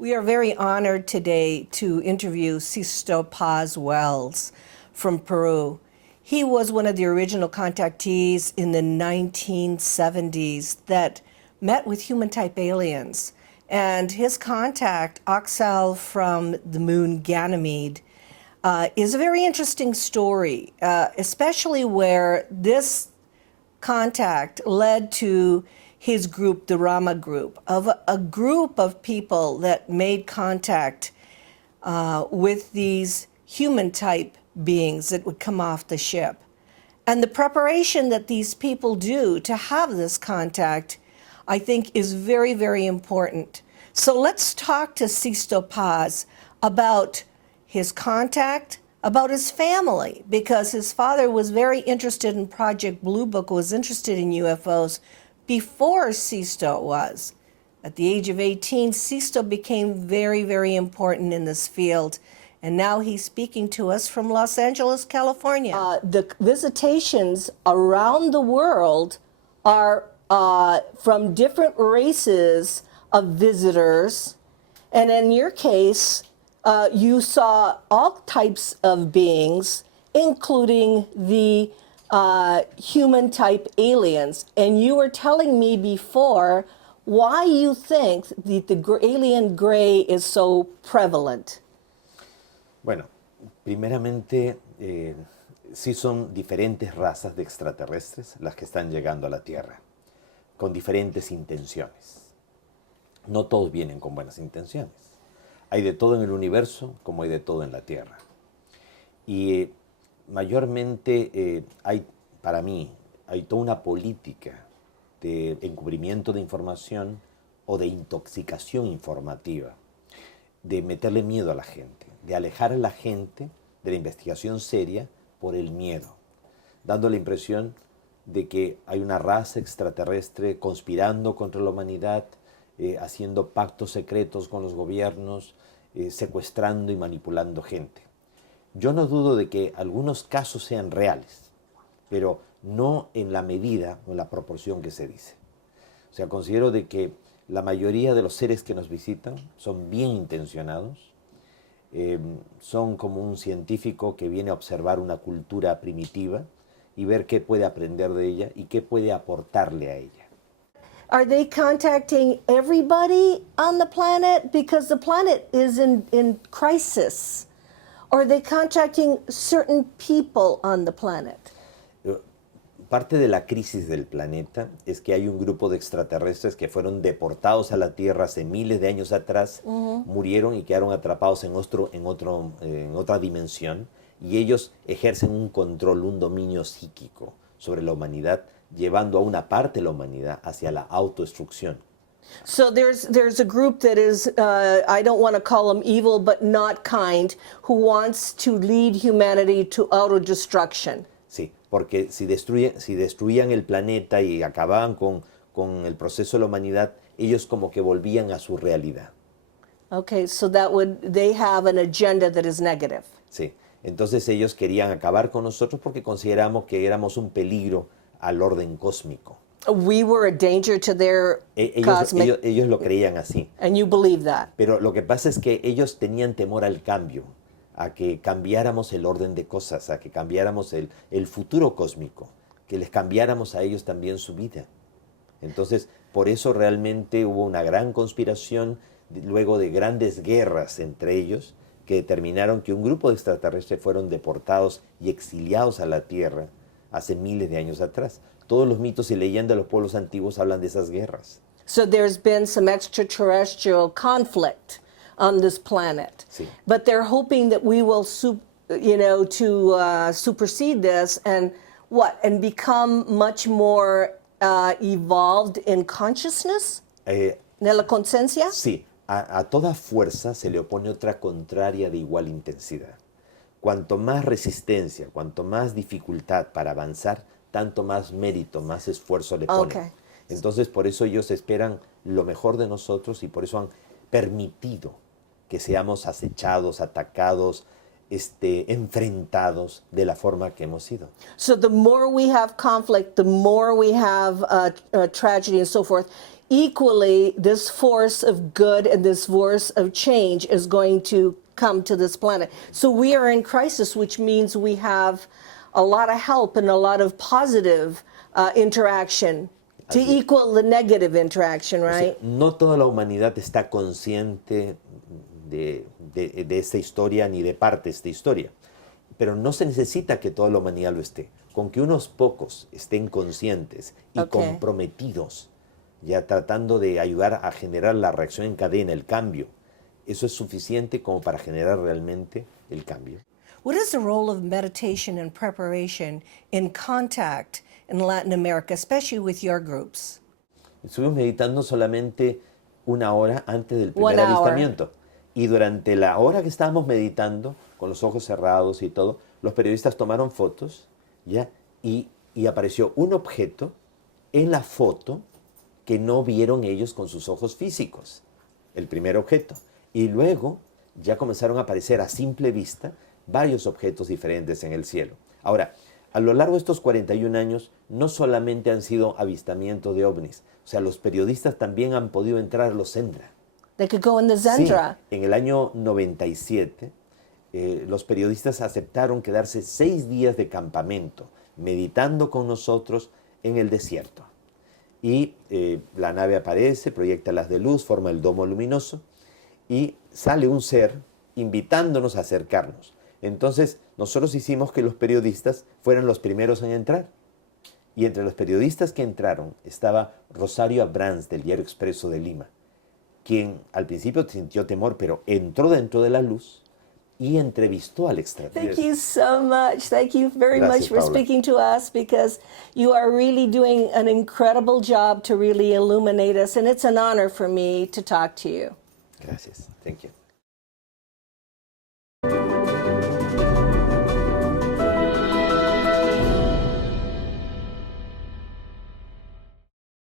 We are very honored today to interview Sisto Paz Wells from Peru. He was one of the original contactees in the 1970s that met with human-type aliens. And his contact, Oxal from the moon Ganymede, is a very interesting story, especially where this contact led to his group, the Rama group, of a group of people that made contact with these human-type beings that would come off the ship. And the preparation that these people do to have this contact, I think, is very, very important. So let's talk to Sisto Paz about his contact, about his family, because his father was very interested in Project Blue Book, was interested in UFOs before Sisto was. At the age of 18, Sisto became very, very important in this field. And now he's speaking to us from Los Angeles, California. The visitations around the world are from different races of visitors. And in your case, you saw all types of beings, including the human-type aliens. And you were telling me before why you think the alien gray is so prevalent. Bueno, primeramente, sí son diferentes razas de extraterrestres las que están llegando a la Tierra, con diferentes intenciones. No todos vienen con buenas intenciones. Hay de todo en el universo como hay de todo en la Tierra. Y mayormente para mí, hay toda una política de encubrimiento de información o de intoxicación informativa, de meterle miedo a la gente, de alejar a la gente de la investigación seria por el miedo, dando la impresión de que hay una raza extraterrestre conspirando contra la humanidad, haciendo pactos secretos con los gobiernos, secuestrando y manipulando gente. Yo no dudo de que algunos casos sean reales, pero no en la medida o en la proporción que se dice. O sea, considero de que la mayoría de los seres que nos visitan son bien intencionados, son como un científico que viene a observar una cultura primitiva y ver qué puede aprender de ella y qué puede aportarle a ella. Are they contacting everybody on the planet? Because the planet is in crisis. Or are they contacting certain people on the planet? Parte de la crisis del planeta es que hay un grupo de extraterrestres que fueron deportados a la Tierra hace miles de años atrás, murieron y quedaron atrapados en otra dimensión, y ellos ejercen un control, un dominio psíquico sobre la humanidad, llevando a una parte de la humanidad hacia la autodestrucción. So there's a group that is, I don't want to call them evil, but not kind, who wants to lead humanity to autodestruction. Sí, porque si destruían el planeta y acababan con el proceso de la humanidad, ellos como que volvían a su realidad. Okay, so they have an agenda that is negative. Sí, entonces ellos querían acabar con nosotros porque consideramos que éramos un peligro al orden cósmico. We were a danger to their cosmic... Ellos lo creían así. And you believe that. Pero lo que pasa es que ellos tenían temor al cambio, a que cambiáramos el orden de cosas, a que cambiáramos el futuro cósmico, que les cambiáramos a ellos también su vida. Entonces, por eso realmente hubo una gran conspiración, luego de grandes guerras entre ellos, que determinaron que un grupo de extraterrestres fueron deportados y exiliados a la Tierra hace miles de años atrás. Todos los mitos y leyendas de los pueblos antiguos hablan de esas guerras. So there's been some extraterrestrial conflict on this planet. Sí. But they're hoping that we will, supersede this and become much more evolved in consciousness? ¿Nella conciencia? Sí, a toda fuerza se le opone otra contraria de igual intensidad. Cuanto más resistencia, cuanto más dificultad para avanzar, tanto más mérito, más esfuerzo le ponen. Okay. Entonces, por eso ellos esperan lo mejor de nosotros y por eso han permitido que seamos acechados, atacados, enfrentados de la forma que hemos sido. So the more we have conflict, the more we have tragedy and so forth. equally this force of good and this force of change is going to come to this planet. So we are in crisis, which means we have a lot of help and a lot of positive interaction to Así es. equal the negative interaction, O sea, right? no toda la humanidad está consciente de esta historia ni de parte de esta historia, pero no se necesita que toda la humanidad lo esté. Con que unos pocos estén conscientes y Ok. comprometidos, ya tratando de ayudar a generar la reacción en cadena, el cambio, eso es suficiente como para generar realmente el cambio. What is the role of meditation and preparation in contact in Latin America, especially with your groups? Estuvimos meditando solamente una hora antes del primer 1 hour. avistamiento. Y durante la hora que estábamos meditando, con los ojos cerrados y todo, los periodistas tomaron fotos, ¿ya? Y apareció un objeto en la foto que no vieron ellos con sus ojos físicos, el primer objeto. Y luego ya comenzaron a aparecer a simple vista varios objetos diferentes en el cielo. Ahora, a lo largo de estos 41 años, no solamente han sido avistamientos de ovnis, o sea, los periodistas también han podido entrar a los Zendra. They could go in the Sí, Zendra. en el año 97, los periodistas aceptaron quedarse 6 días de campamento, meditando con nosotros en el desierto. Y la nave aparece, proyecta las de luz, forma el domo luminoso, y sale un ser invitándonos a acercarnos. Entonces, nosotros hicimos que los periodistas fueran los primeros en entrar. Y entre los periodistas que entraron estaba Rosario Abrams, del Diario Expreso de Lima, quien al principio sintió temor, pero entró dentro de la luz y entrevistó al Thank extraterrestre. you so much. Thank you very Gracias, much for Paula. speaking to us, because you are really doing an incredible job to really illuminate us, and it's an honor for me to talk to you. Gracias. Thank you.